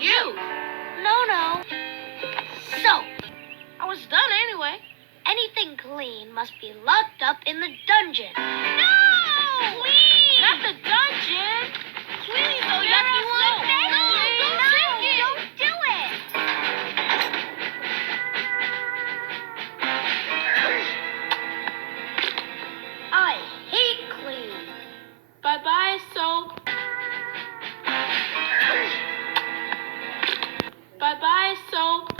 You? No. So, I was done anyway. Anything clean must be locked up in the dungeon. No! Please! Not the dungeon! Please, oh, You're yucky one! No, Don't take it! don't do it! I hate clean. Bye-bye, soap. Bye-bye, soap.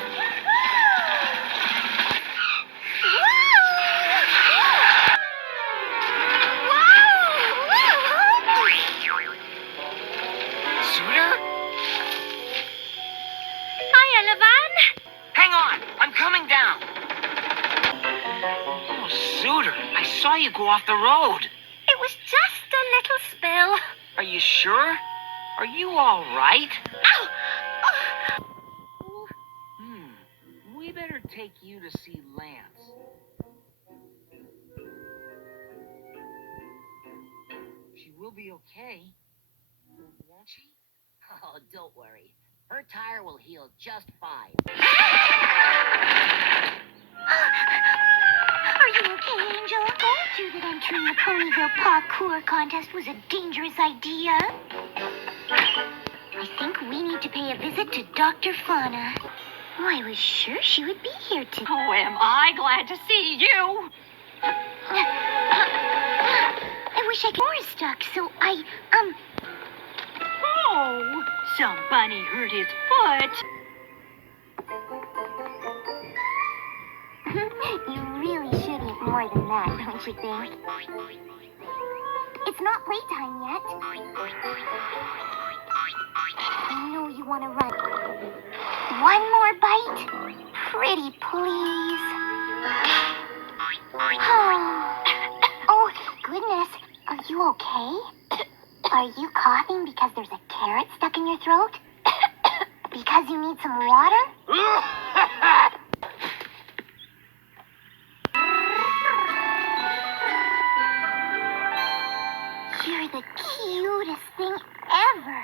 Zooter? Hi, Elevan. Hang on, I'm coming down. Oh, Zooter, I saw you go off the road. It was just a little spill. Are you sure? Are you all right? Ow! We better take you to see Lance. She will be okay, won't she? Oh, don't worry. Her tire will heal just fine. Are you okay, Angel? I told you that entering the Ponyville parkour contest was a dangerous idea. I think we need to pay a visit to Dr. Fauna. Oh, I was sure she would be here today. Oh, am I glad to see you? I wish I could more stuck, so Oh, somebody hurt his foot. You really should eat more than that, don't you think? It's not playtime yet. I know you want to run. One more bite? Pretty please. Oh, goodness. Are you okay? Are you coughing because there's a carrot stuck in your throat? Because you need some water? You're the cutest thing ever.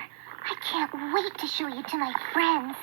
I can't wait to show you to my friends.